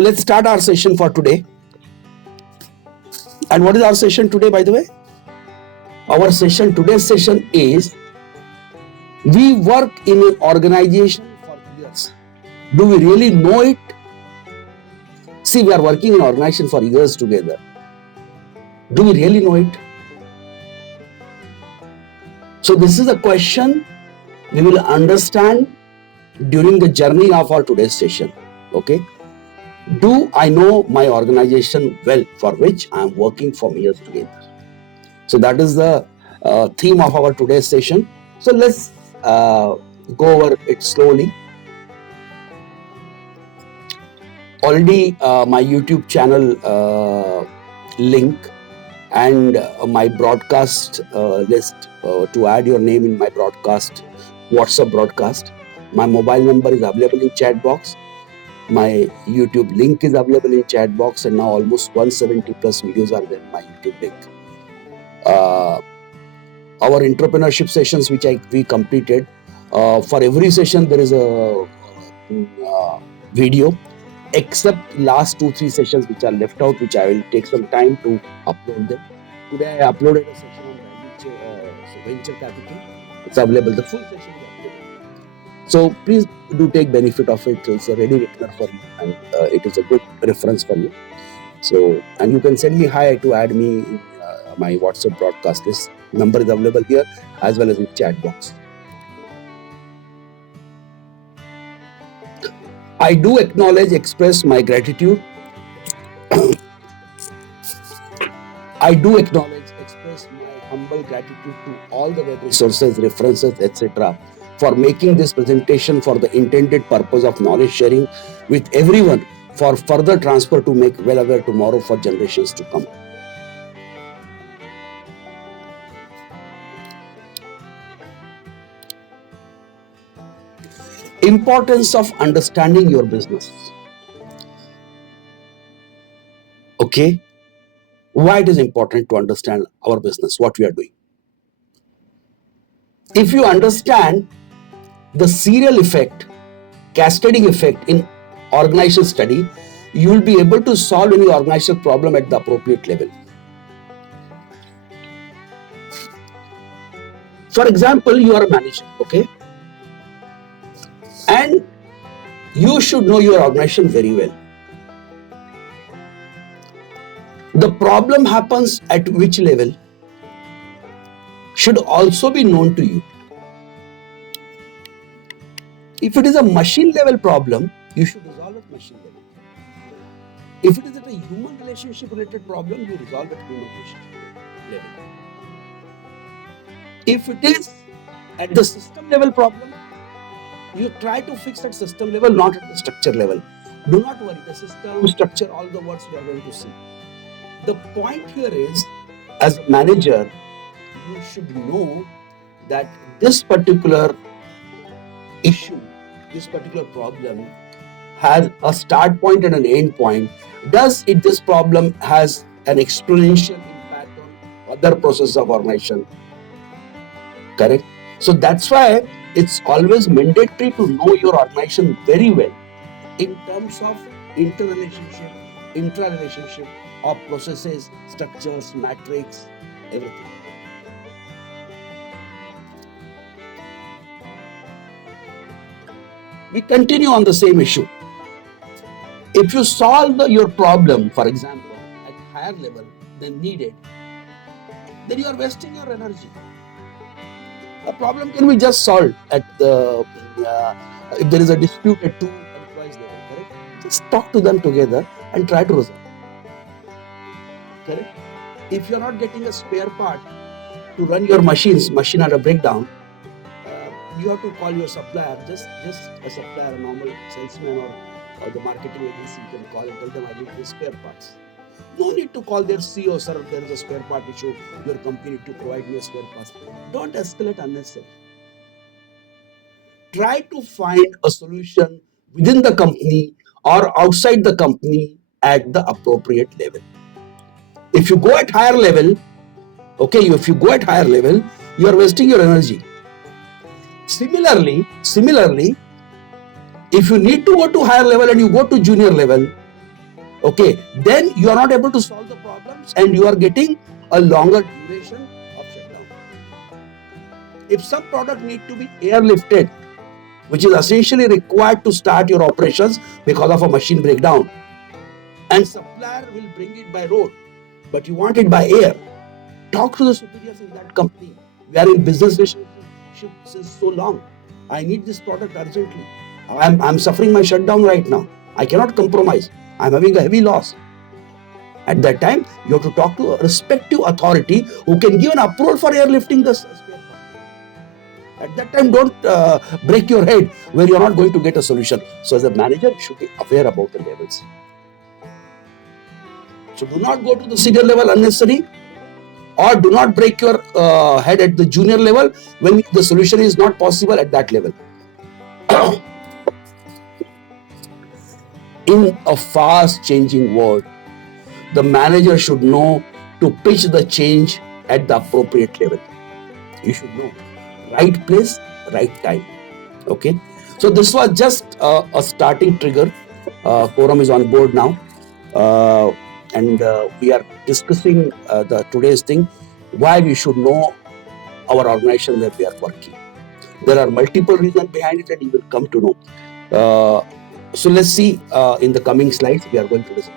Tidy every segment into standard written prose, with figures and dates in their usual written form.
Let's start our session for today. And what is our session today, by the way? Our session, today's session is, we work in an organization for years. Do we really know it? See, we are working in an organization for years together. Do we really know it? So this is a question we will understand during the journey of our today's session. Okay? Do I know my organization well, for which I am working for years together? So that is the theme of our today's session. So let's go over it slowly. Already my YouTube channel link and my broadcast list to add your name in my broadcast, WhatsApp broadcast. My mobile number is available in chat box. My YouTube link is available in chat box, and now almost 170 plus videos are there in my YouTube link. Our entrepreneurship sessions which we completed, for every session there is a video, except last 2-3 sessions which are left out, which I will take some time to upload them. Today I uploaded a session on venture capital. It's available, the full session is available. So please do take benefit of it. It's a ready reckoner for you, and it is a good reference for you. So, and you can send me hi to add me in my WhatsApp broadcast list. Number is available here as well as in chat box. I do express my gratitude. I do express my humble gratitude to all the web resources, references, etc. for making this presentation for the intended purpose of knowledge sharing with everyone for further transfer to make well aware tomorrow for generations to come. Importance of understanding your business. Okay, why it is important to understand our business, what we are doing. If you understand the serial effect, cascading effect in organizational study, you will be able to solve any organizational problem at the appropriate level. For example, you are a manager, okay? And you should know your organization very well. The problem happens at which level should also be known to you. If it is a machine level problem, you should resolve at machine level. If it is at a human relationship related problem, you resolve at human relationship level. If it is at the system level problem, you try to fix at system level, not at the structure level. Do not worry, the system, structure, all the words we are going to see. The point here is, as a manager, you should know that this particular issue, this particular problem has a start point and an end point. This problem has an exponential impact on other processes of organization? Correct? So that's why it's always mandatory to know your organization very well in terms of interrelationship, intra-relationship of processes, structures, matrix, everything. We continue on the same issue. If you solve your problem, for example, at higher level than needed, then you are wasting your energy. A problem can be just solved at the, if there is a dispute at 2 employees level, correct? Just talk to them together and try to resolve. Correct? If you are not getting a spare part to run your machine had a breakdown, you have to call your supplier, just a supplier, a normal salesman or the marketing agency, you can call and tell them I need the spare parts. No need to call their CEO, sir, there is a spare part issue, your company to provide me a spare part. Don't escalate unnecessarily. Try to find a solution within the company or outside the company at the appropriate level. If you go at higher level, okay, if you go at higher level, you are wasting your energy. Similarly, if you need to go to higher level and you go to junior level, Okay, then you are not able to solve the problems and you are getting a longer duration of shutdown. If some product need to be airlifted, which is essentially required to start your operations because of a machine breakdown, and supplier will bring it by road, but you want it by air, talk to the superiors in that company. We are in business relationship since so long. I need this product urgently. I'm suffering my shutdown right now. I cannot compromise. I'm having a heavy loss. At that time, you have to talk to a respective authority who can give an approval for airlifting the spare part. At that time, don't break your head where you're not going to get a solution. So as a manager, you should be aware about the levels. So do not go to the senior level unnecessary, or do not break your head at the junior level when the solution is not possible at that level. In a fast changing world, the manager should know to pitch the change at the appropriate level. You should know right place, right time. Okay, so this was just a starting trigger. Quorum is on board now, and we are discussing the today's thing, why we should know our organization where we are working. There are multiple reasons behind it, and you will come to know. So let's see in the coming slides. We are going to discuss.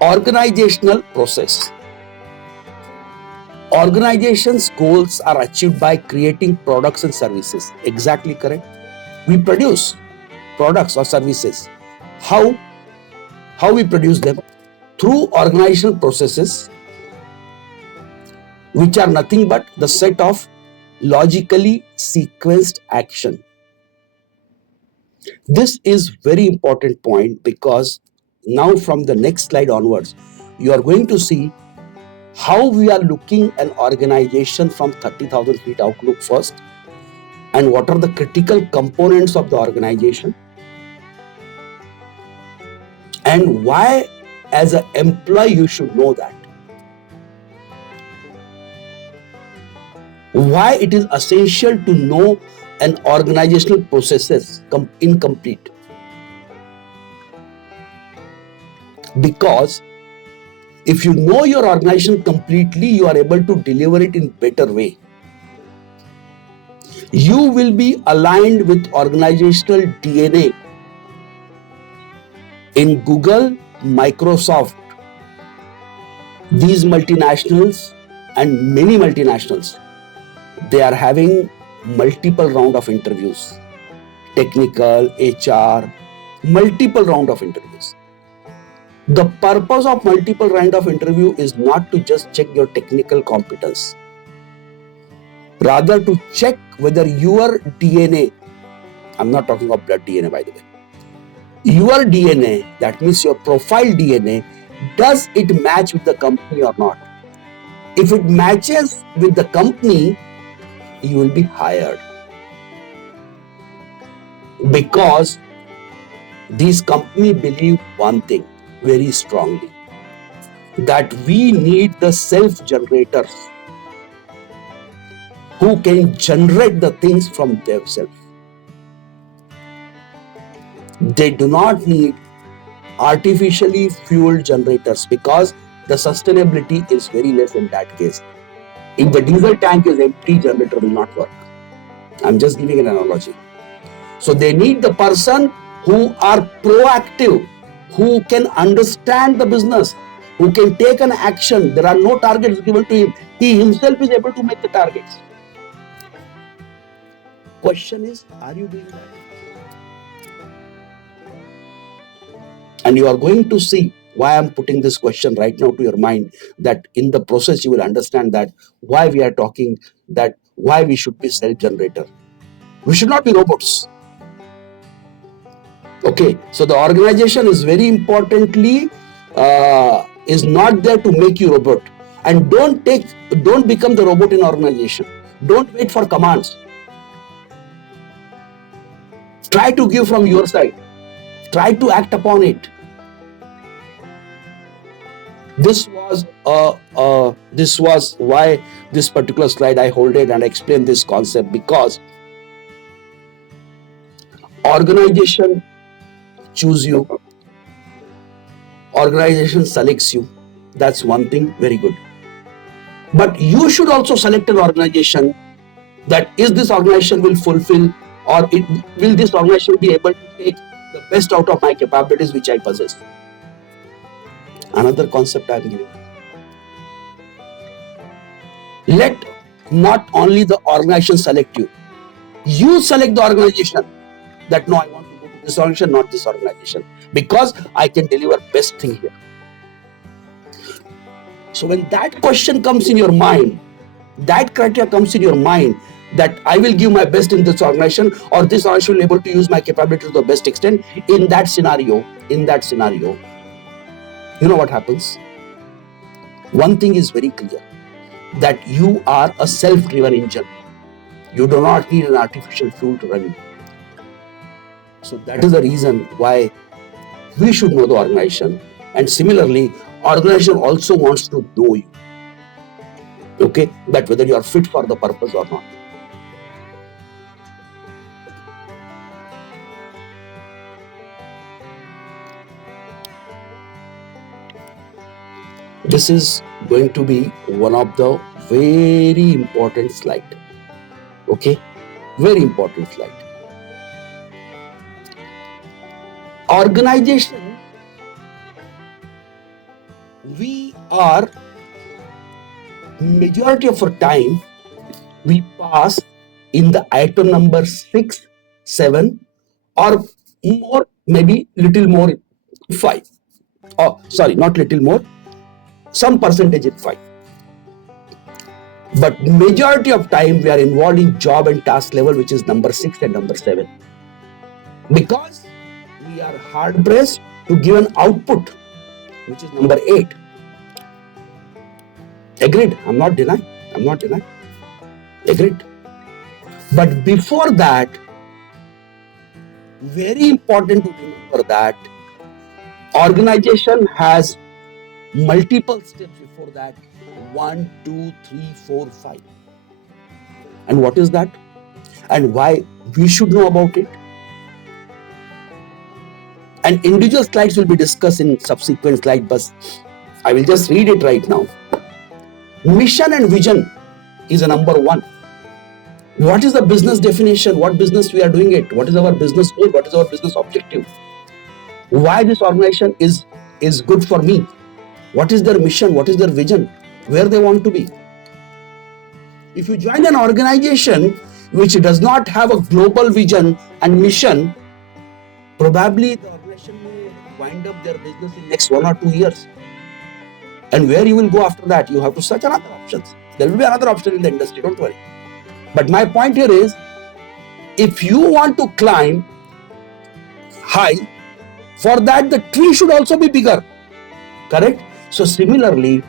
Organizational process. Organization's goals are achieved by creating products and services. Exactly correct. We produce products or services. How we produce them? Through organizational processes, which are nothing but the set of logically sequenced action. This is very important point, because now from the next slide onwards, you are going to see how we are looking an organization from 30,000 feet outlook first, and what are the critical components of the organization, and why as an employee you should know that. Why it is essential to know an organizational processes incomplete. Because if you know your organization completely, you are able to deliver it in better way. You will be aligned with organizational DNA in Google, Microsoft, these multinationals and many multinationals. They are having multiple round of interviews, technical, HR, multiple round of interviews. The purpose of multiple round of interview is not to just check your technical competence, rather to check whether your DNA, I'm not talking of blood DNA by the way, your DNA, that means your profile DNA, does it match with the company or not? If it matches with the company, you will be hired, because these companies believe one thing very strongly, that we need the self-generators who can generate the things from themselves. They do not need artificially fueled generators, because the sustainability is very less in that case. If the diesel tank is empty, generator will not work. I'm just giving an analogy. So they need the person who are proactive, who can understand the business, who can take an action. There are no targets given to him. He himself is able to make the targets. Question is, are you doing that? And you are going to see why I'm putting this question right now to your mind, that in the process you will understand that why we are talking, that why we should be self-generator. We should not be robots. Okay, so the organization is very importantly is not there to make you robot. And don't become the robot in organization. Don't wait for commands. Try to give from your side. Try to act upon it. This was why this particular slide I hold it and explain this concept, because organization choose you, organization selects you. That's one thing, very good. But you should also select an organization that is this organization will fulfill, or will this organization be able to take the best out of my capabilities which I possess. Another concept I am giving. Let not only the organization select you, you select the organization that no, I want to go to this organization, not this organization, because I can deliver best thing here. So when that question comes in your mind, that criteria comes in your mind, that I will give my best in this organization, or this organization will be able to use my capability to the best extent. In that scenario, you know what happens? One thing is very clear, that you are a self-driven engine. You do not need an artificial fuel to run you. So that is the reason why we should know the organization. And similarly, organization also wants to know you. Okay, that whether you are fit for the purpose or not. This is going to be one of the very important slide. Okay, very important slide. Organization, we are majority of our time we pass in the item number 6, 7, or more, maybe little more 5. Oh, sorry, not little more, some percentage in 5. But majority of time we are involved in job and task level, which is number 6 and number 7. Because we are hard pressed to give an output, which is number 8. Agreed? I'm not denying. Agreed. But before that, very important to remember that organization has multiple steps before that. 1, 2, 3, 4, 5. And what is that? And why we should know about it? And individual slides will be discussed in subsequent slides, but I will just read it right now. Mission and vision is a number 1. What is the business definition? What business we are doing it? What is our business goal? What is our business objective? Why this organization is good for me? What is their mission? What is their vision? Where they want to be? If you join an organization which does not have a global vision and mission, probably the organization may wind up their business in next 1 or 2 years. And where you will go after that? You have to search another options. There will be another option in the industry, don't worry. But my point here is, if you want to climb high, for that the tree should also be bigger. Correct? So similarly,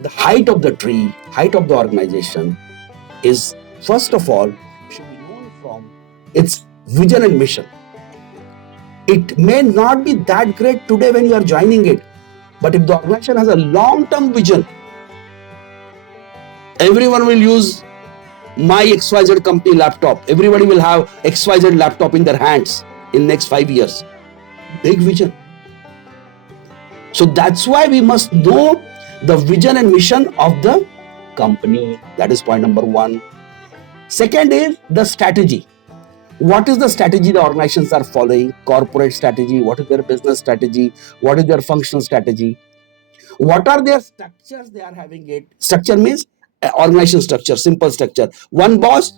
the height of the tree, height of the organization is, first of all, should be known from its vision and mission. It may not be that great today when you are joining it, but if the organization has a long-term vision, everyone will use my XYZ company laptop. Everybody will have XYZ laptop in their hands in next 5 years. Big vision. So that's why we must know the vision and mission of the company. That is point number 1. Second is the strategy. What is the strategy the organizations are following? Corporate strategy. What is their business strategy? What is their functional strategy? What are their structures they are having it? Structure means organization structure, simple structure. One boss,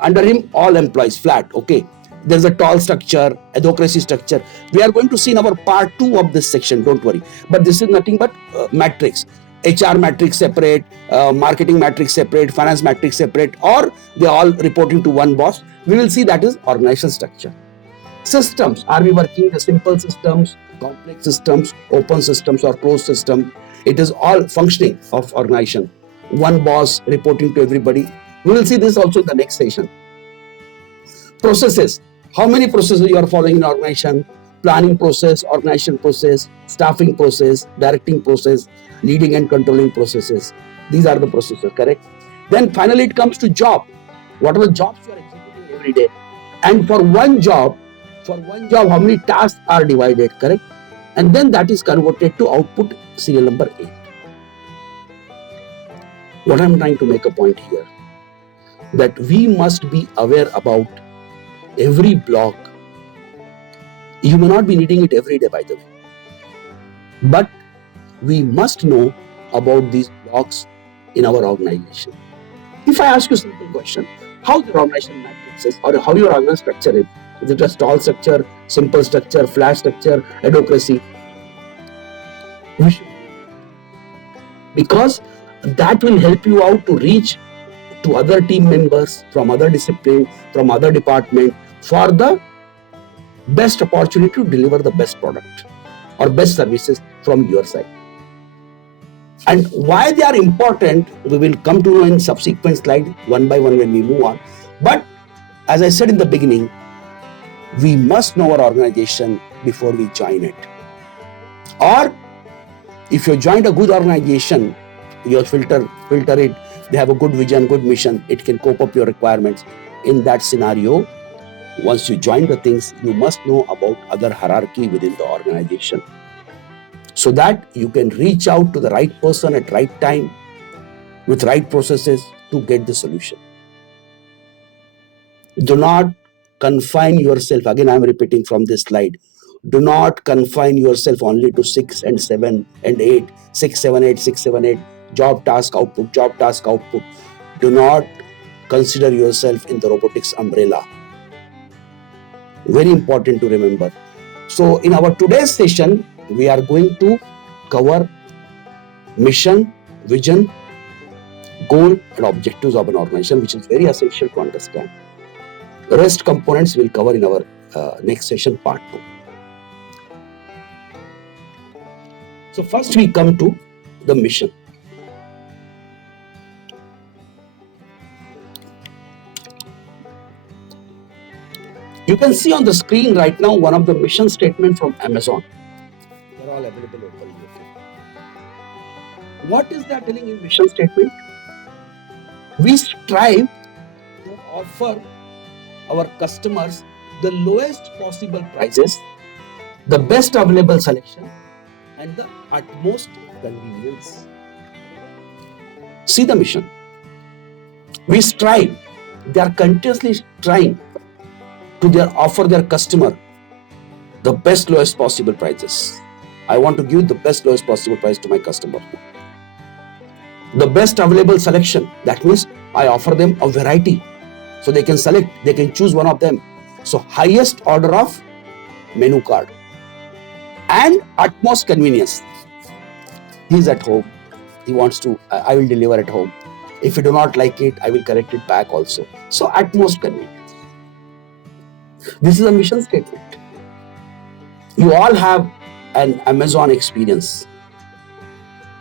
under him all employees, flat. Okay. There's a tall structure, adhocracy structure. We are going to see in our part 2 of this section, don't worry. But this is nothing but matrix. HR matrix separate, marketing matrix separate, finance matrix separate, or they all reporting to one boss. We will see that is organization structure. Systems. Are we working the simple systems, complex systems, open systems, or closed system? It is all functioning of organization. One boss reporting to everybody. We will see this also in the next session. Processes. How many processes you are following in organization? planning process, organization process, staffing process, directing process, leading and controlling processes. These are the processes, correct? Then finally it comes to job. What are the jobs you are executing every day? And for one job, how many tasks are divided, correct? And then that is converted to output serial number 8. What I'm trying to make a point here, that we must be aware about every block. You may not be needing it every day, by the way, but we must know about these blocks in our organization. If I ask you a simple question, how your organization matrix is, or how your organization structure is? Is it a stall structure, simple structure, flat structure, adhocracy? We should, because that will help you out to reach to other team members from other disciplines, from other departments, for the best opportunity to deliver the best product or best services from your side. And why they are important, we will come to know in subsequent slide one by one when we move on. But as I said in the beginning, we must know our organization before we join it. Or if you joined a good organization, you filter it, they have a good vision, good mission, it can cope up your requirements. In that scenario, once you join the things, you must know about other hierarchy within the organization, so that you can reach out to the right person at right time with right processes to get the solution. Do not confine yourself, again I am repeating from this slide, do not confine yourself only to 6 and 7 and 8, 6, 7, 8, 6, 7, 8, job, task, output, job, task, output. Do not consider yourself in the robotics umbrella. Very important to remember. So in our today's session, we are going to cover mission, vision, goal and objectives of an organization, which is very essential to understand. The rest components we'll cover in our next session, part 2. So first we come to the mission. You can see on the screen right now one of the mission statements from Amazon. They're all available locally. What is that telling in mission statement? We strive to offer our customers the lowest possible prices, the best available selection, and the utmost convenience. See the mission. We strive. They are continuously trying to offer their customer the best lowest possible prices. I want to give the best lowest possible price to my customer. The best available selection, that means I offer them a variety so they can select, they can choose one of them. So highest order of menu card. And utmost convenience. He's at home, he wants to, I will deliver at home. If you do not like it, I will correct it back also. So utmost convenience. This is a mission statement. You all have an Amazon experience.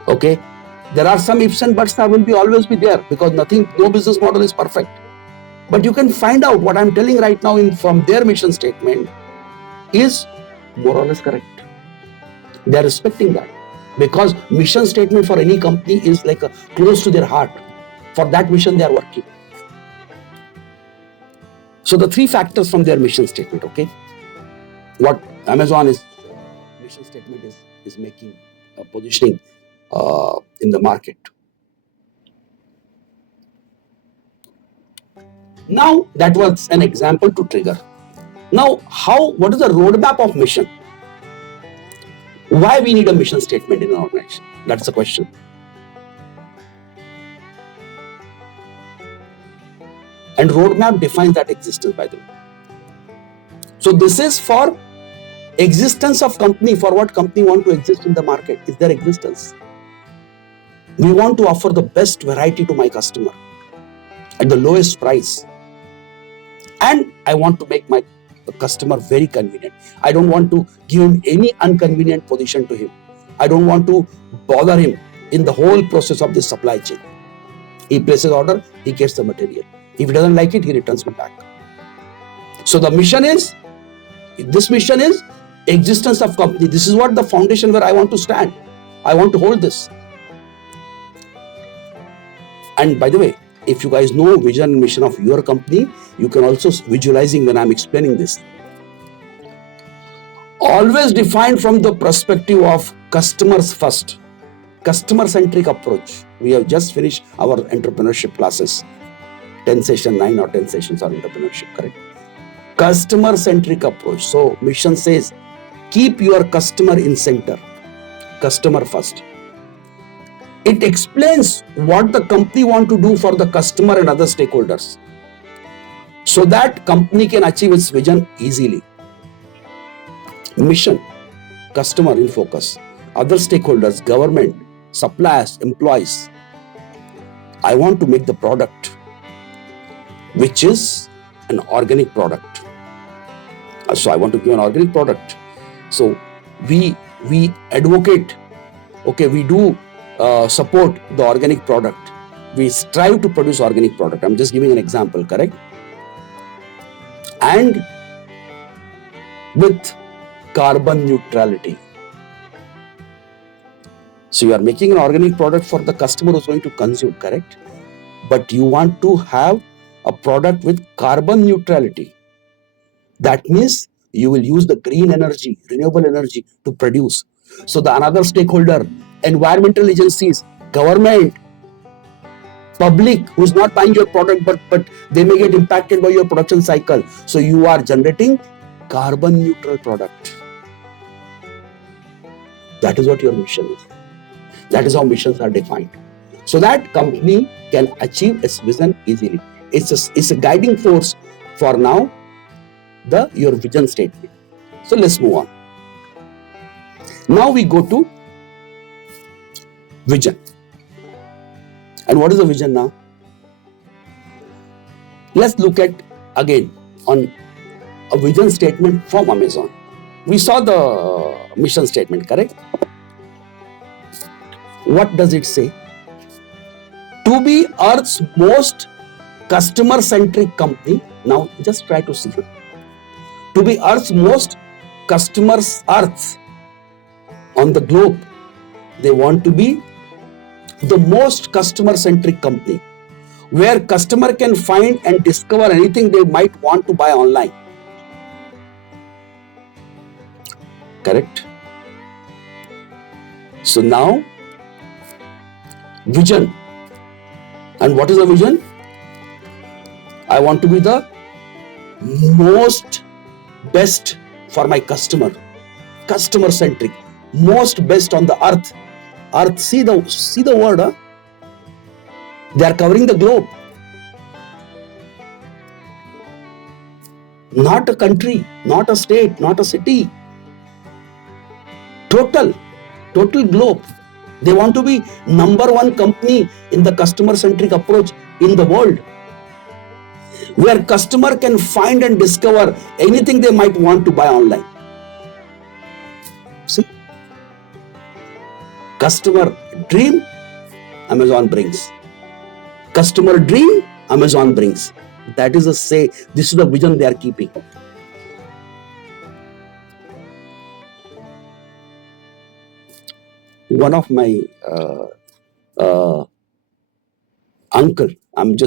Okay? There are some ifs and buts that will always be there, because no business model is perfect. But you can find out what I'm telling right now from their mission statement is more or less correct. They are respecting that, because mission statement for any company is like close to their heart. For that mission they are working. So the 3 factors from their mission statement, okay? What Amazon is mission statement is making positioning in the market. Now that was an example to trigger. Now what is the roadmap of mission? Why we need a mission statement in an organization? That's the question. And roadmap defines that existence, by the way. So this is for existence of company, for what company want to exist in the market, is their existence. We want to offer the best variety to my customer at the lowest price. And I want to make my customer very convenient. I don't want to give him any inconvenient position to him. I don't want to bother him in the whole process of the supply chain. He places order, he gets the material. If he doesn't like it, he returns me back. So the mission is, this mission is existence of company. This is what the foundation where I want to stand. I want to hold this. And by the way, if you guys know vision and mission of your company, you can also visualizing when I'm explaining this. Always defined from the perspective of customers first. Customer-centric approach. We have just finished our entrepreneurship classes. 10 session, 9 or 10 sessions on entrepreneurship, correct? Customer-centric approach. So mission says, keep your customer in center. Customer first. It explains what the company want to do for the customer and other stakeholders, so that company can achieve its vision easily. Mission, customer in focus. Other stakeholders, government, suppliers, employees. I want to make the product which is an organic product. So I want to give an organic product. So we advocate, okay, we do support the organic product. We strive to produce organic product. I'm just giving an example, correct? And with carbon neutrality. So you are making an organic product for the customer who's going to consume, correct? But you want to have a product with carbon neutrality. That means you will use the green energy, renewable energy to produce. So the another stakeholder, environmental agencies, government, public who's not buying your product, but they may get impacted by your production cycle. So you are generating carbon neutral product. That is what your mission is. That is how missions are defined. So that company can achieve its vision easily. It's a guiding force for now, your vision statement. So let's move on. Now we go to vision. And what is the vision now? Let's look at again on a vision statement from Amazon. We saw the mission statement, correct? What does it say? To be Earth's most customer-centric company. Now just try to see. To be Earth's most customers, Earth on the globe. They want to be the most customer-centric company, where customer can find and discover anything they might want to buy online. Correct? So now, vision. And what is the vision? I want to be the most best for my customer. Customer-centric. Most best on the earth. Earth, see the word, huh? They are covering the globe. Not a country, not a state, not a city. Total globe. They want to be number one company in the customer-centric approach in the world, where customer can find and discover anything they might want to buy online. See? Customer dream, Amazon brings. Customer dream, Amazon brings. That is this is the vision they are keeping. One of my uncle,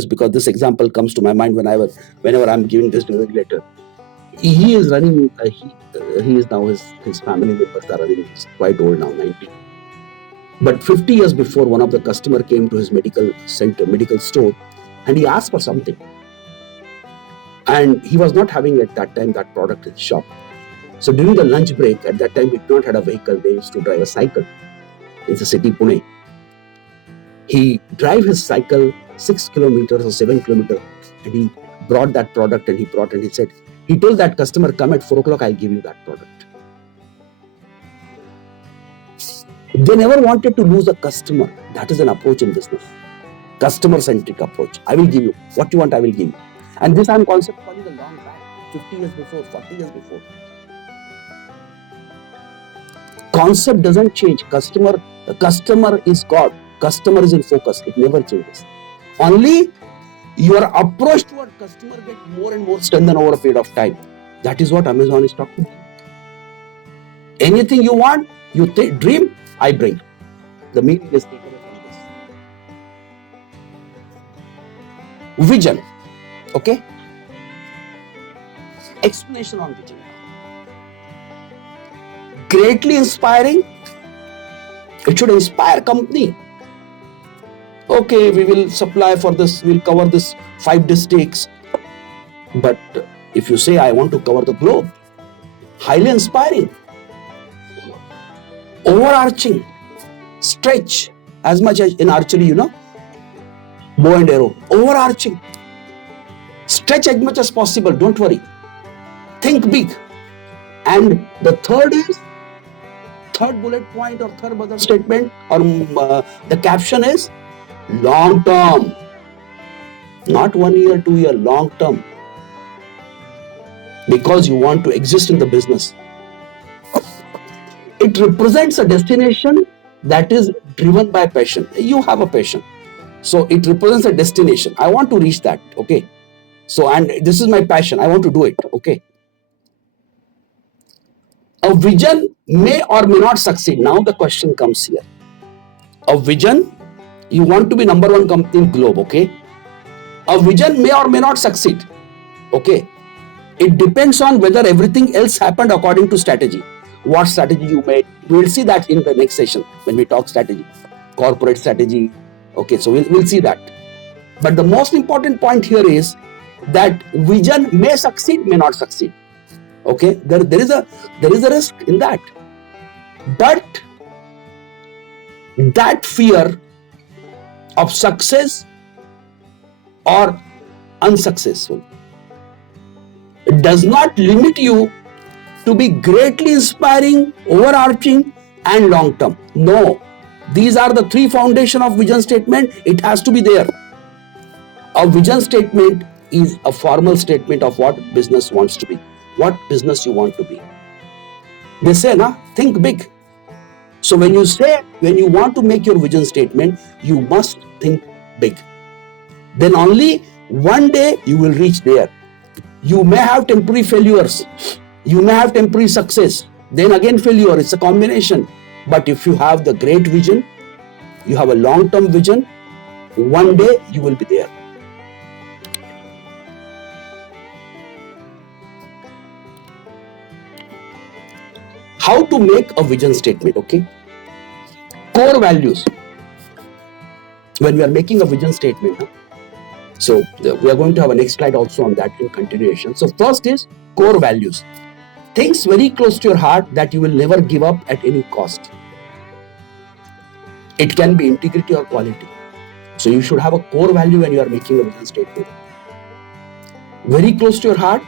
because this example comes to my mind whenever I'm giving this to the regulator. He is running, he is now, his family members are running, he's quite old now, 90. But 50 years before, one of the customer came to his medical store, and he asked for something. And he was not having at that time that product in his shop. So during the lunch break, at that time we did not have a vehicle, they used to drive a cycle in the city, Pune. He drive his cycle 6 kilometers or 7 kilometers, and he brought that product, and he said, he told that customer, come at 4 o'clock, I'll give you that product. They never wanted to lose a customer. That is an approach in business. Customer-centric approach. I will give you. What you want, I will give you. And this I'm concept calling a long back, 50 years before, 40 years before. Concept doesn't change. The customer is God. Customer is in focus. It never changes. Only your approach toward customer get more and more strengthened over a period of time. That is what Amazon is talking about. Anything you want, you dream, I bring. The meaning is taken from this. Vision. Okay? Explanation on vision. Greatly inspiring. It should inspire company. Okay, we will supply for this, we'll cover this 5 districts. But if you say, I want to cover the globe, highly inspiring. Overarching. Stretch. As much as in archery, bow and arrow. Overarching. Stretch as much as possible. Don't worry. Think big. And the third bullet point or third other statement or the caption is long term. Not 1 year, 2 year, long term. Because you want to exist in the business. It represents a destination that is driven by passion. You have a passion. So it represents a destination. I want to reach that. Okay. So, and this is my passion. I want to do it. Okay. A vision may or may not succeed. Now the question comes here. A vision, you want to be number 1 company in globe. Okay. A vision may or may not succeed. Okay. It depends on whether everything else happened according to strategy. What strategy you made. We'll see that in the next session when we talk strategy, corporate strategy. Okay, so we'll see that. But the most important point here is that vision may succeed, may not succeed. Okay, there is a risk in that. But that fear of success or unsuccessful does not limit you to be greatly inspiring, overarching, and long term. No, these are the 3 foundation of vision statement. It has to be there. A vision statement is a formal statement of what business wants to be, what business you want to be. They say, think big. So when you want to make your vision statement, you must think big. Then only one day you will reach there. You may have temporary failures. You may have temporary success. Then again failure. It's a combination. But if you have the great vision, you have a long-term vision, one day you will be there. How to make a vision statement, okay? Core values. When we are making a vision statement, so we are going to have a next slide also on that in continuation. So first is core values. Things very close to your heart that you will never give up at any cost. It can be integrity or quality. So you should have a core value when you are making a vision statement. Very close to your heart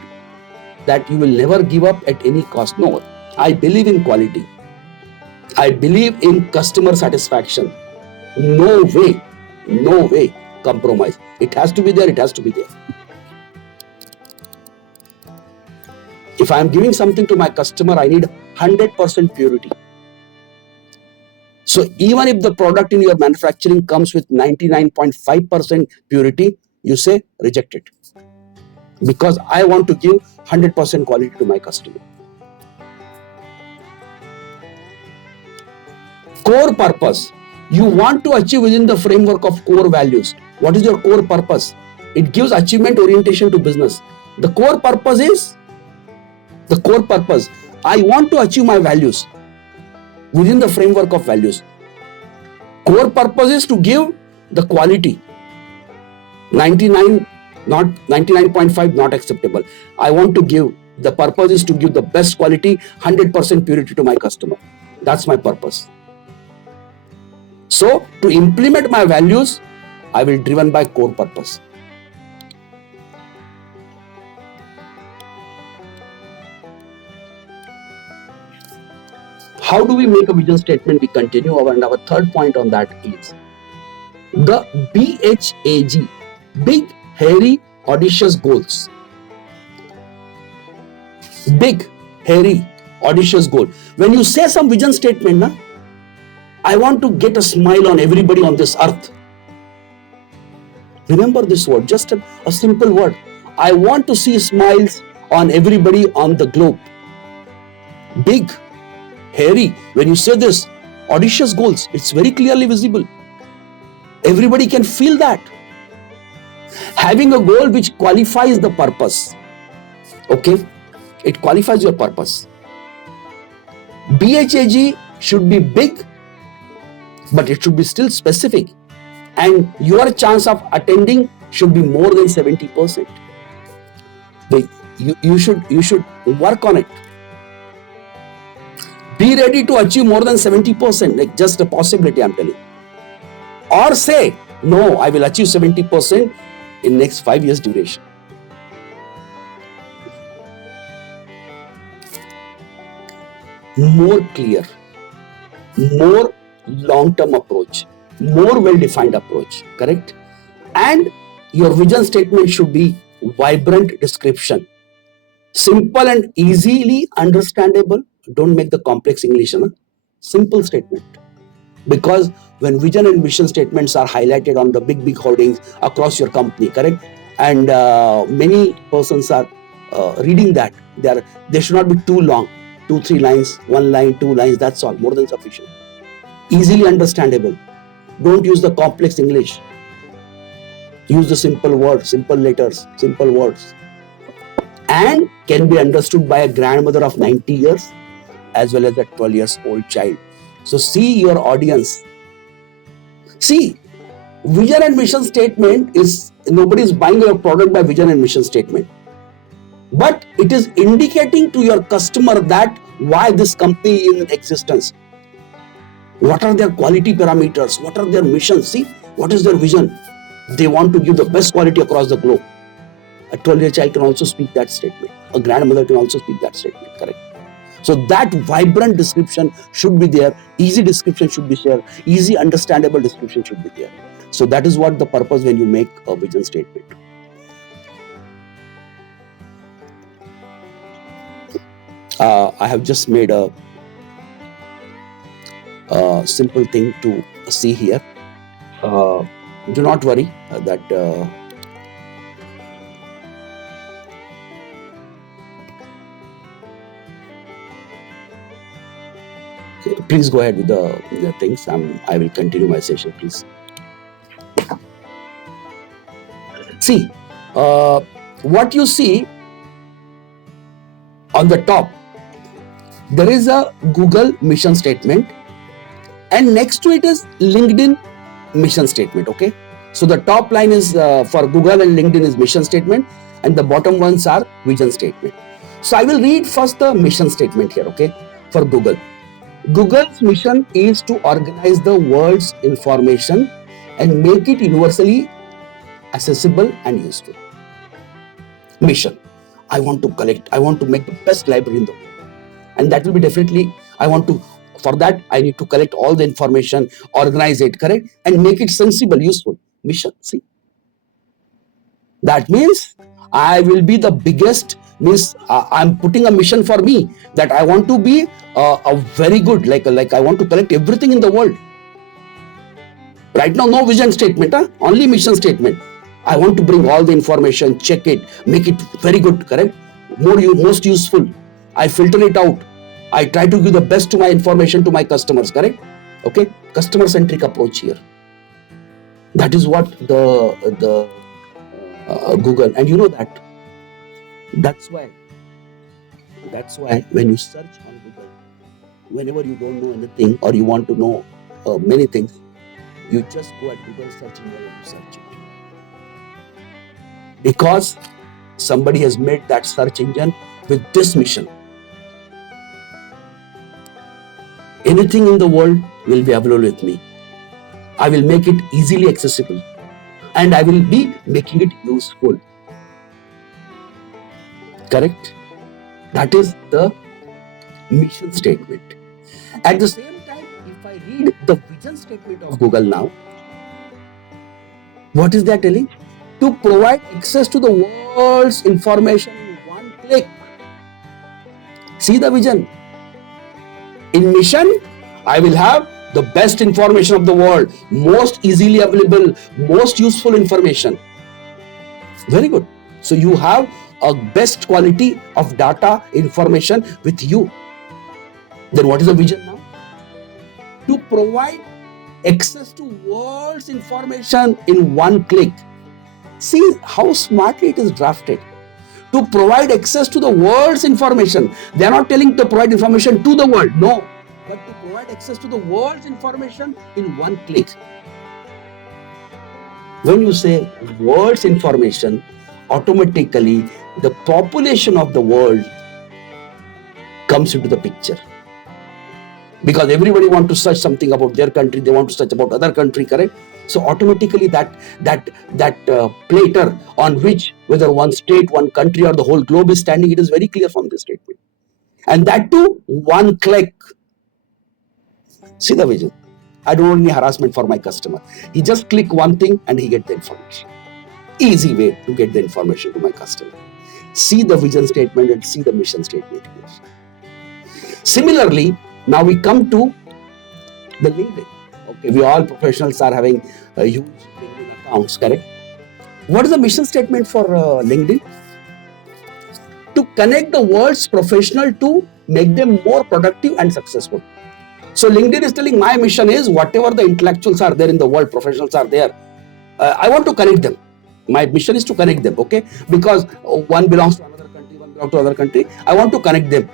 that you will never give up at any cost. No, I believe in quality. I believe in customer satisfaction. No way compromise. It has to be there, it has to be there. If I am giving something to my customer, I need 100% purity. So even if the product in your manufacturing comes with 99.5% purity, you say reject it. Because I want to give 100% quality to my customer. Core purpose. You want to achieve within the framework of core values. What is your core purpose? It gives achievement orientation to business. The core purpose is I want to achieve my values within the framework of values. Core purpose is to give the quality. 99, not 99.5, not acceptable. I want to give, the purpose is to give the best quality, 100% purity to my customer. That's my purpose. So to implement my values, I will be driven by core purpose. How do we make a vision statement? We continue, and our third point on that is the BHAG, big, hairy, audacious goals. Big, hairy, audacious goal. When you say some vision statement, I want to get a smile on everybody on this earth. Remember this word, just a simple word. I want to see smiles on everybody on the globe. Big, hairy. When you say this, audacious goals, it's very clearly visible. Everybody can feel that. Having a goal which qualifies the purpose, okay? It qualifies your purpose. BHAG should be big, but it should be still specific. And your chance of attending should be more than 70%. You should work on it. Be ready to achieve more than 70%, like just a possibility, I'm telling you. Or say, no, I will achieve 70% in next 5 years duration. More clear, more long-term approach, more well-defined approach, correct? And your vision statement should be vibrant description, simple and easily understandable. Don't make the complex English, simple statement. Because when vision and mission statements are highlighted on the big hoardings across your company, correct? And many persons are reading that. They should not be too long, 2-3 lines, 1 line, 2 lines, that's all, more than sufficient. Easily understandable. Don't use the complex English. Use the simple words, simple letters, simple words. And can be understood by a grandmother of 90 years as well as a 12 years old child. So see your audience. See, vision and mission statement is, nobody is buying your product by vision and mission statement. But it is indicating to your customer that why this company is in existence. What are their quality parameters? What are their missions? See, what is their vision? They want to give the best quality across the globe. A 12-year child can also speak that statement. A grandmother can also speak that statement, correct? So that vibrant description should be there. Easy description should be there. Easy understandable description should be there. So that is what the purpose when you make a vision statement. I have just made a simple thing to see here. Do not worry that please go ahead with the things. I will continue my session, please. See, what you see on the top, there is a Google mission statement, and next to it is LinkedIn mission statement, okay? So the top line is for Google and LinkedIn is mission statement, and the bottom ones are vision statement. So I will read first the mission statement here, okay, for Google. Google's mission is to organize the world's information and make it universally accessible and useful. Mission. I want to collect, I want to make the best library in the world. And that will be definitely, for that, I need to collect all the information, organize it, correct? And make it sensible, useful. Mission, see. That means I will be the biggest, means I'm putting a mission for me that I want to be a very good, like I want to collect everything in the world. Right now, no vision statement, only mission statement. I want to bring all the information, check it, make it very good, correct? Most useful. I filter it out. I try to give the best to my information to my customers, correct? Okay, customer-centric approach here. That is what the Google, and you know that. That's why when you search on Google, whenever you don't know anything or you want to know many things, you just go at Google search engine and you search it. Because somebody has made that search engine with this mission. Anything in the world will be available with me. I will make it easily accessible and I will be making it useful. Correct? That is the mission statement. At the same time, if I read the vision statement of Google now, what is that telling? To provide access to the world's information in one click. See the vision. In mission, I will have the best information of the world, most easily available, most useful information. Very good. So you have a best quality of data information with you. Then what is the vision now? To provide access to world's information in one click. See how smartly it is drafted. To provide access to the world's information. They are not telling to provide information to the world, no, but to provide access to the world's information in one click. When you say world's information, automatically the population of the world comes into the picture. Because everybody wants to search something about their country, they want to search about other country, correct? So automatically that platter on which whether one state, one country or the whole globe is standing, it is very clear from this statement. And that too, one click. See the vision. I don't want any harassment for my customer. He just click one thing and he get the information. Easy way to get the information to my customer. See the vision statement and see the mission statement. Similarly, now we come to the LinkedIn. Okay, we all professionals are having a huge LinkedIn accounts, correct? What is the mission statement for LinkedIn? To connect the world's professional to make them more productive and successful. So LinkedIn is telling my mission is whatever the intellectuals are there in the world, professionals are there, I want to connect them. My mission is to connect them, okay? Because one belongs to another country, one belongs to another country. I want to connect them.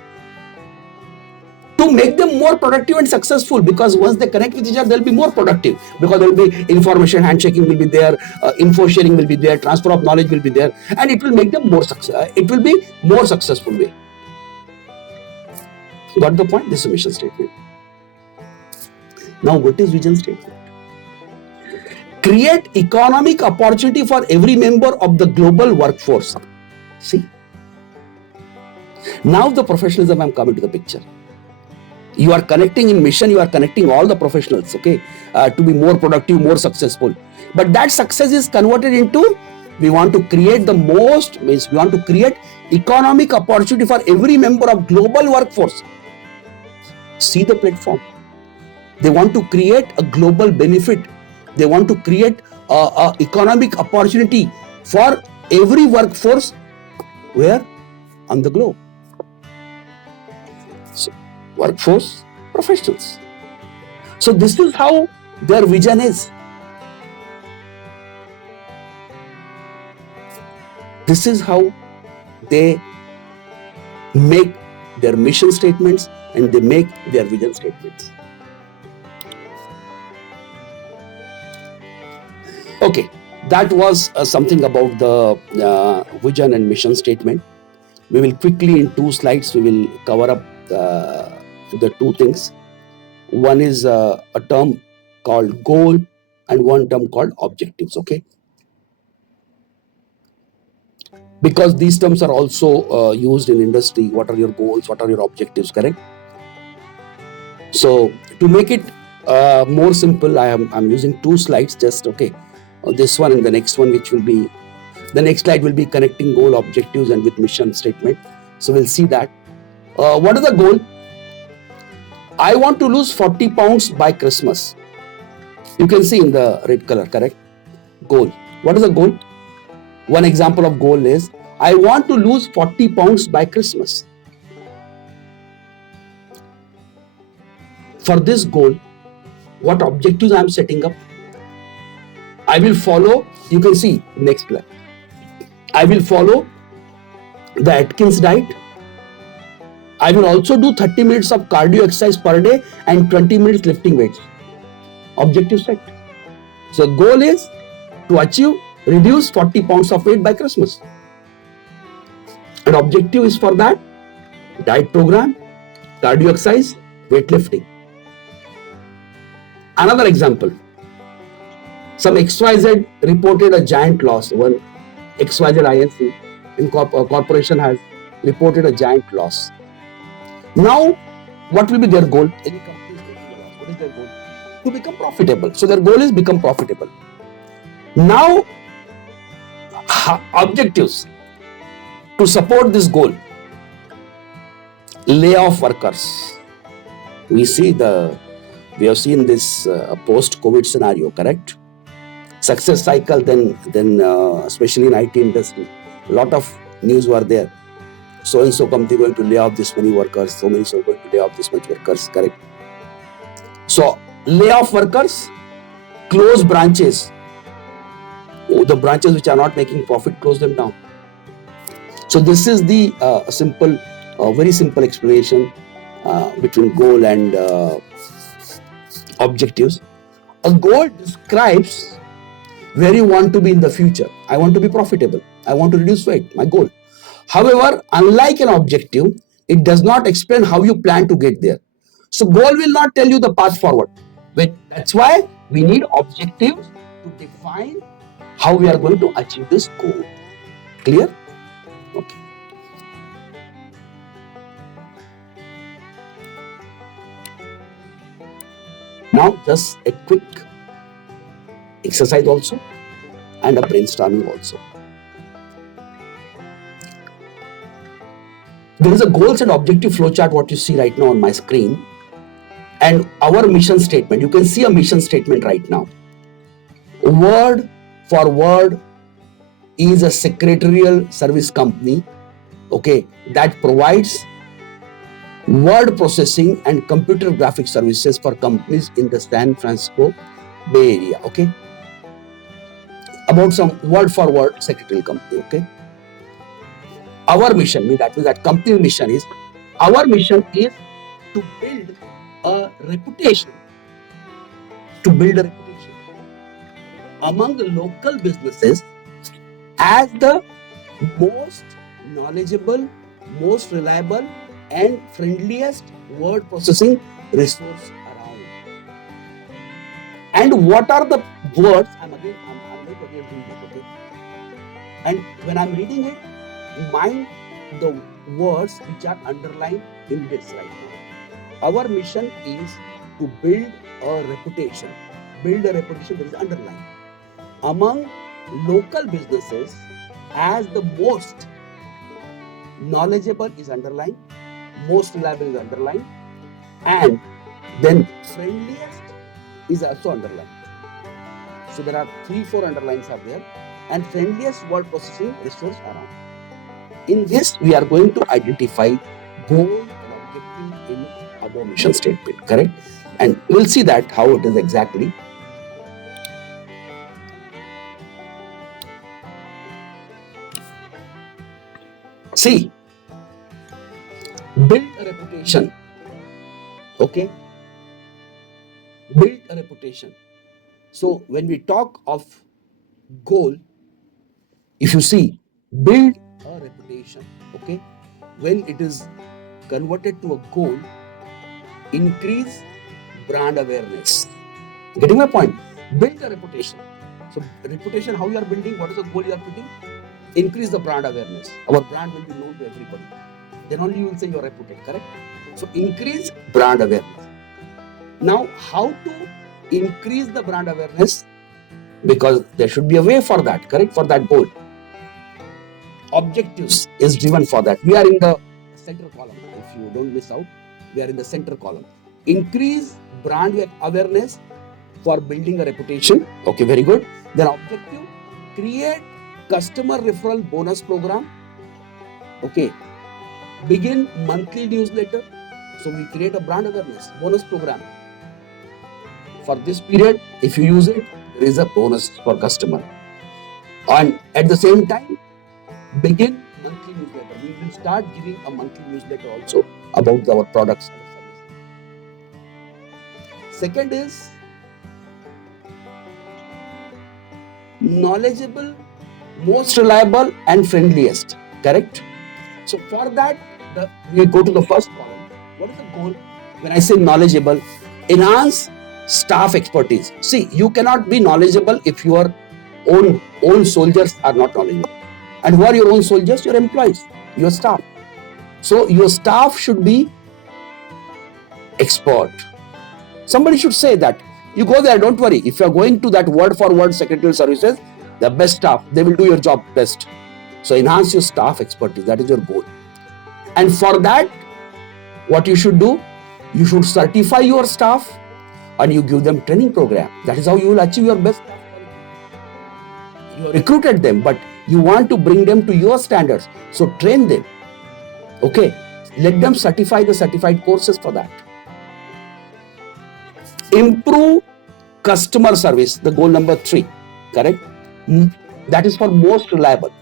To make them more productive and successful, because once they connect with each other, they'll be more productive, because there will be information handshaking will be there, info sharing will be there, transfer of knowledge will be there, and it will make them more successful. It will be more successful way. Got the point? This is a mission statement. Now, what is vision statement? Create economic opportunity for every member of the global workforce. See? Now the professionalism I'm coming to the picture. You are connecting in mission, you are connecting all the professionals, okay, to be more productive, more successful. But that success is converted into, we want to create the most, means we want to create economic opportunity for every member of global workforce. See the platform. They want to create a global benefit. They want to create a economic opportunity for every workforce. Where? On the globe. So, workforce, professionals. So this is how their vision is. This is how they make their mission statements and they make their vision statements. Okay, that was something about the vision and mission statement. We will quickly, in 2 slides, we will cover up the 2 things. One is a term called goal and one term called objectives, okay? Because these terms are also used in industry. What are your goals? What are your objectives, correct? So to make it more simple, I'm using 2 slides just, okay? This one and the next one, which will be, the next slide will be connecting goal, objectives and with mission statement. So we'll see that. What is the goal? I want to lose 40 pounds by Christmas. You can see in the red color, correct? Goal. What is the goal? One example of goal is, I want to lose 40 pounds by Christmas. For this goal, what objectives I am setting up? I will follow, you can see next slide. I will follow the Atkins diet. I will also do 30 minutes of cardio exercise per day and 20 minutes lifting weights. Objective set. So goal is to achieve, reduce 40 pounds of weight by Christmas. And objective is for that, diet program, cardio exercise, weightlifting. Another example. Some XYZ reported a giant loss. One XYZ INC in corporation has reported a giant loss. Now, what will be their goal? Any company is taking a loss. What is their goal? To become profitable. So their goal is become profitable. Now, objectives to support this goal. Lay off workers. We have seen this post-COVID scenario, correct? Success cycle, then especially in IT industry, a lot of news were there. so and so company going to lay off this many workers, so many so going to lay off this much workers, correct? So lay off workers, close branches. The branches which are not making profit, close them down. So this is the very simple explanation between goal and objectives. A goal describes where you want to be in the future. I want to be profitable. I want to reduce weight, my goal. However, unlike an objective, it does not explain how you plan to get there. So goal will not tell you the path forward. That's why we need objectives to define how we are going to achieve this goal. Clear? Okay. Now just a quick exercise also and a brainstorming also. There is a goals and objective flowchart what you see right now on my screen, and our mission statement. You can see a mission statement right now. Word for Word is a secretarial service company, okay, that provides word processing and computer graphic services for companies in the San Francisco Bay Area, okay. About some word for Word secretarial company, okay. Our mission, that means that company mission is, our mission is to build a reputation, among the local businesses as the most knowledgeable, most reliable and friendliest word processing resource around. And what are the words? I'm going to read it, okay? And when I'm reading it, mind the words which are underlined in this right now. Our mission is to build a reputation. Build a reputation that is underlined among local businesses as the most knowledgeable is underlined, most reliable is underlined, and then friendliest is also underlined. So there are 3-4 underlines are there, and friendliest word processing resource around. In this, we are going to identify goal and objective in our mission statement, correct? And we'll see that how it is exactly. See, build a reputation, okay? Build a reputation. So when we talk of goal, if you see, build a reputation, okay? When it is converted to a goal, increase brand awareness. Getting my point? Build a reputation. So reputation, how you are building, what is the goal you are putting? Increase the brand awareness. Our brand will be known to everybody. Then only you will say you are reputed, correct? So increase brand awareness. Now, how to increase the brand awareness? Because there should be a way for that, correct? For that goal. Objectives is driven for that. We are in the center column. If you don't miss out, we are in the center column. Increase brand awareness for building a reputation. Okay, very good. Then objective, create customer referral bonus program. Okay. Begin monthly newsletter. So we create a brand awareness bonus program. For this period, if you use it, there is a bonus for customer. And at the same time, begin monthly newsletter. We will start giving a monthly newsletter also about our products and services. Second is knowledgeable, most reliable and friendliest, correct? So for that, we go to the first column. What is the goal? When I say knowledgeable, enhance staff expertise. See, you cannot be knowledgeable if your own soldiers are not knowledgeable. And who are your own soldiers? Your employees, your staff. So your staff should be expert. Somebody should say that. You go there, don't worry. If you are going to that word for word secretarial services, the best staff, they will do your job best. So enhance your staff expertise. That is your goal. And for that, what you should do, you should certify your staff and you give them training program. That is how you will achieve your best staff quality. You recruited them, but you want to bring them to your standards. So train them. Okay, let them certify the certified courses for that. Improve customer service, the goal number 3, correct? That is for most reliable.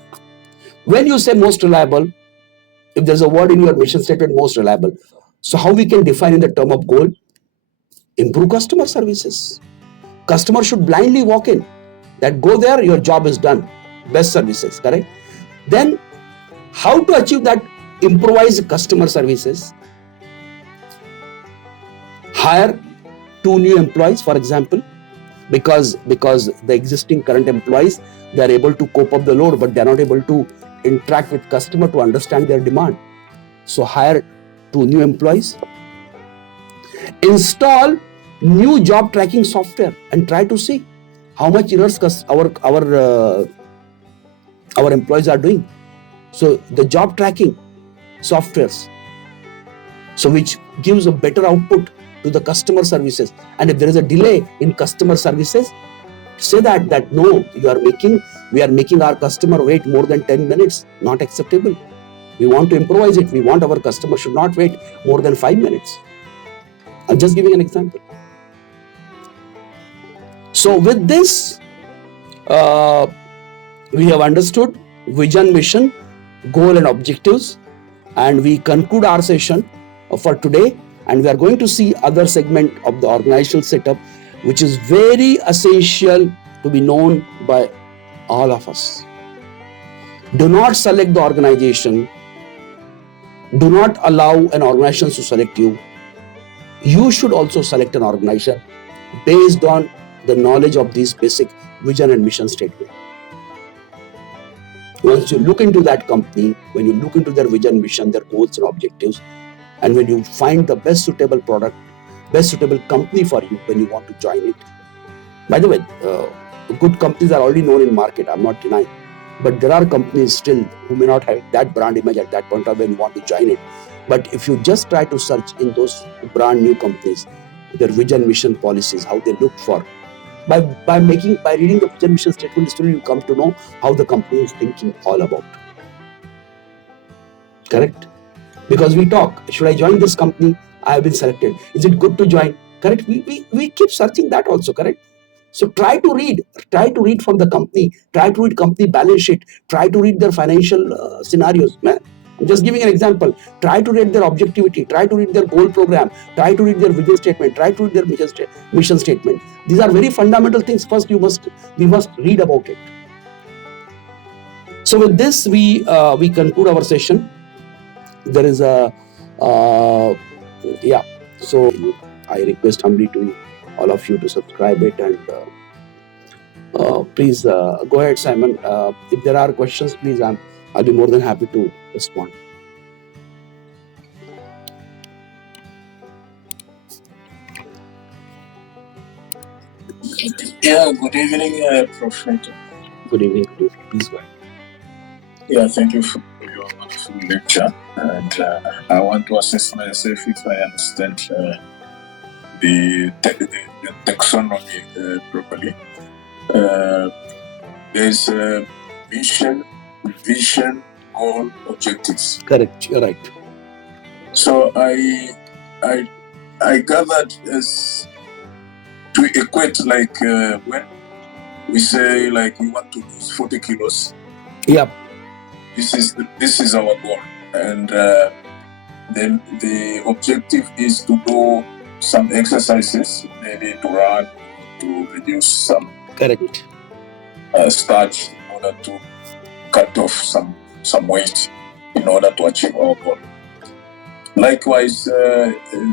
When you say most reliable, if there's a word in your mission statement, most reliable, so how we can define in the term of goal? Improve customer services. Customer should blindly walk in, that go there, your job is done, best services, correct? Then how to achieve that improvised customer services? Hire 2 new employees, for example, because the existing current employees, they are able to cope up the load, but they are not able to interact with customer to understand their demand. So hire 2 new employees. Install new job tracking software and try to see how much errors our employees are doing. So the job tracking softwares, so which gives a better output to the customer services. And if there is a delay in customer services, say that no, we are making our customer wait more than 10 minutes, not acceptable. We want to improvise it. We want our customer should not wait more than 5 minutes. I'm just giving an example. So with this, we have understood vision, mission, goal and objectives, and we conclude our session for today, and we are going to see other segment of the organizational setup, which is very essential to be known by all of us. Do not select the organization. Do not allow an organization to select you. You should also select an organization based on the knowledge of these basic vision and mission statement. Once you look into that company, when you look into their vision, mission, their goals and objectives, and when you find the best suitable product, best suitable company for you when you want to join it. By the way, good companies are already known in market, I'm not denying. But there are companies still who may not have that brand image at that point of when you want to join it. But if you just try to search in those brand new companies, their vision, mission, policies, how they look for, by reading the vision, mission statement, still you come to know how the company is thinking all about. Correct? Because we talk, should I join this company? I have been selected. Is it good to join? Correct? We keep searching that also, correct? So try to read from the company, try to read company balance sheet, try to read their financial scenarios. Man, I'm just giving an example. Try to read their objectivity, try to read their goal program, try to read their vision statement, try to read their mission statement. These are very fundamental things. First, we must read about it. So with this, we conclude our session. There is a so I request humbly to all of you to subscribe it, and please go ahead, Simon. If there are questions, please, I'll be more than happy to respond. Yeah, good evening, Professor. Good evening. Please go ahead. Yeah, thank you for your wonderful lecture. And I want to assess myself if I understand the taxonomy properly. There's mission, vision, goal, objectives. Correct. You're right. So I gathered as to equate like when we say like we want to lose 40 kilos. Yep. This is our goal, and then the objective is to do some exercises, maybe to run, to reduce some starch in order to cut off some weight in order to achieve our goal. Likewise,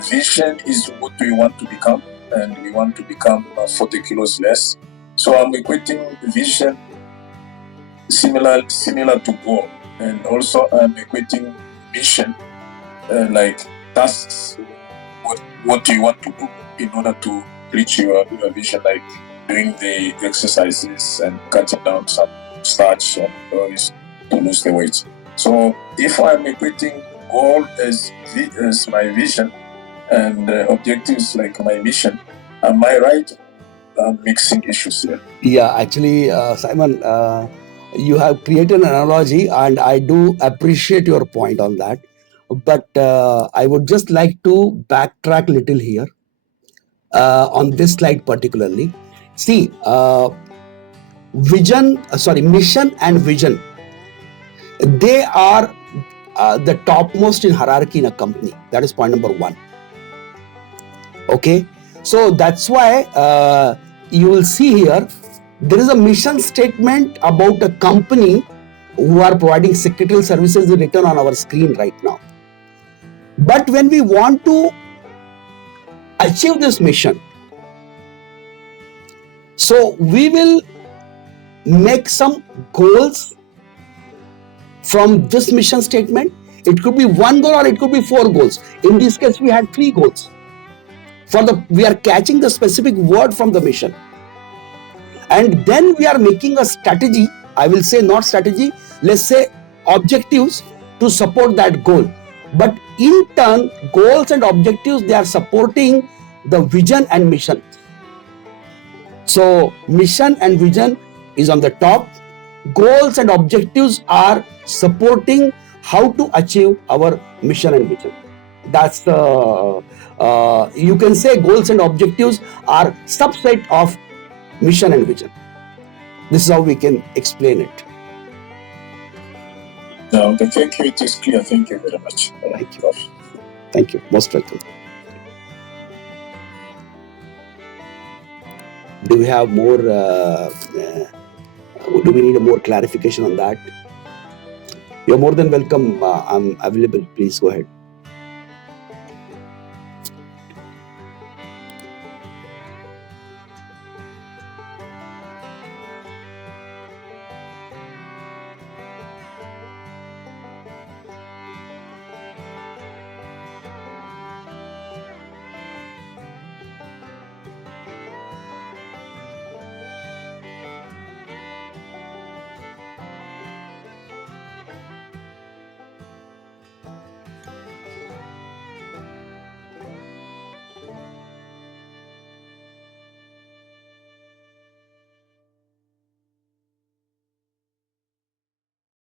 vision is what we want to become, and we want to become 40 kilos less. So I'm equating vision similar to goal, and also I'm equating mission like tasks. What do you want to do in order to reach your vision, like doing the exercises and cutting down some starch and oils to lose the weight. So if I'm equating goal as my vision and objectives like my mission, am I right? I'm mixing issues here. Yeah, actually, Simon, you have created an analogy, and I do appreciate your point on that. but I would just like to backtrack a little here on this slide particularly. See, mission and vision, they are the topmost in hierarchy in a company. That is point number one. Okay, so that's why you will see here there is a mission statement about a company who are providing secretarial services written on our screen right now. But when we want to achieve this mission, so we will make some goals from this mission statement. It could be one goal or it could be 4 goals. In this case, we had 3 goals. We are catching the specific word from the mission. And then we are making a strategy. I will say not strategy, let's say objectives to support that goal. But in turn, goals and objectives, they are supporting the vision and mission. So mission and vision is on the top. Goals and objectives are supporting how to achieve our mission and vision. That's the, you can say goals and objectives are subset of mission and vision. This is how we can explain it. Okay, thank you. It is clear. Thank you very much. Thank you. Thank you. Most welcome. Do we have more? Do we need a more clarification on that? You're more than welcome. I'm available. Please go ahead.